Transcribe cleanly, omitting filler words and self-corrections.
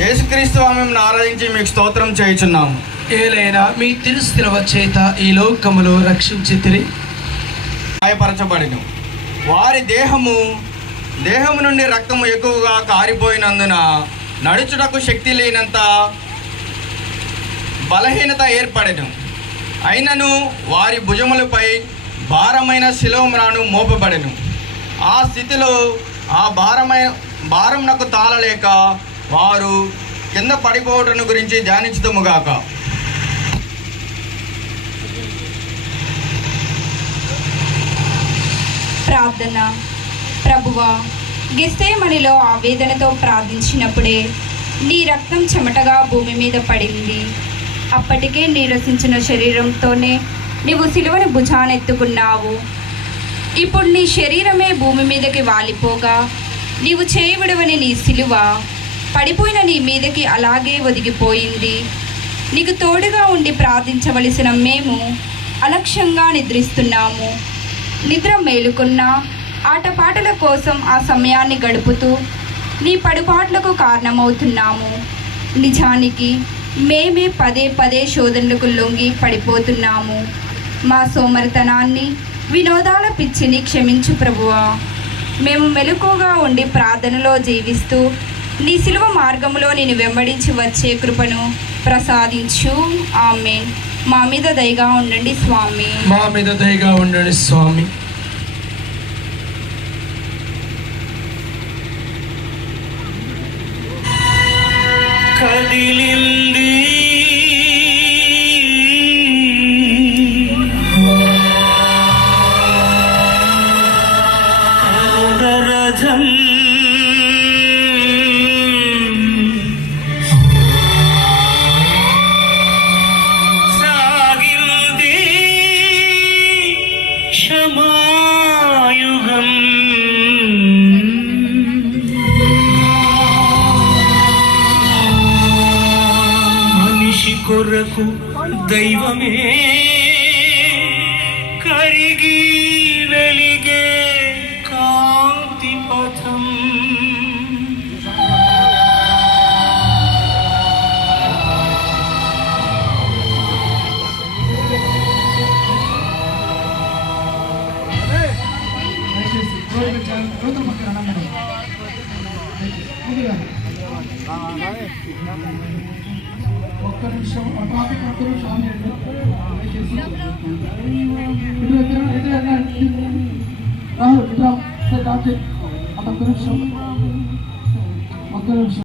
యేసుక్రీస్తు మిమ్మల్ని ఆరాధించి మీకు స్తోత్రం చేయుచున్నాము. ఏలైనా మీ తిరుశిలువ చేత ఈ లోకములో రక్షించితిరి. గాయపరచబడెను. వారి దేహము నుండి రక్తము ఎక్కువగా కారిపోయినందున నడుచుటకు శక్తి లేనంత బలహీనత ఏర్పడెను. అయినను వారి భుజములపై భారమైన శిలోమ్రాను మోపబడెను. ఆ స్థితిలో ఆ భారమునకు తాళలేక వారు కింద పడిపోవటం గురించి ధ్యానించుదుముగాక. ప్రార్థన. ప్రభువా, గెత్సేమనిలో ఆవేదనతో ప్రార్థించినప్పుడే నీ రక్తం చెమటగా భూమి మీద పడింది. అప్పటికే నీరసించిన శరీరంతోనే నీవు సిలువను భుజానెత్తుకున్నావు. ఇప్పుడు నీ శరీరమే భూమి మీదకి వాలిపోగా నీవు చేయవిడవని నీ సిలువ పడిపోయిన నీ మీదకి అలాగే ఒదిగిపోయింది. నీకు తోడుగా ఉండి ప్రార్థించవలసిన మేము అలక్ష్యంగా నిద్రిస్తున్నాము. నిద్ర మేలుకున్న ఆటపాటల కోసం ఆ సమయాన్ని గడుపుతూ నీ పడుపాట్లకు కారణమవుతున్నాము. నిజానికి మేమే పదే పదే శోధనలకు లొంగి పడిపోతున్నాము. మా సోమరితనాన్ని, వినోదాల పిచ్చిని క్షమించు ప్రభువా. మేము మెలకుగా ఉండి ప్రార్థనలో జీవిస్తూ నీ సిలువ మార్గంలో నేను వెంబడించి వచ్చే కృపను ప్రసాదించు. ఆమేన్. మా మీద దయగా ఉండండి స్వామి. మా మీద దయగా ఉండండి స్వామి. కదిలింది రథం, సాగింది క్షమాయుగం. మనిషి కొరకు దైవమే కరిగి వెలిగే కాంతి పథం. ఒక్క నిమిషం ట్రాఫిక్ ఒక్క నిమిషం ఆన్ చేయండి. రాహుల్ ఇట్లా ఒక్క నిమిషం.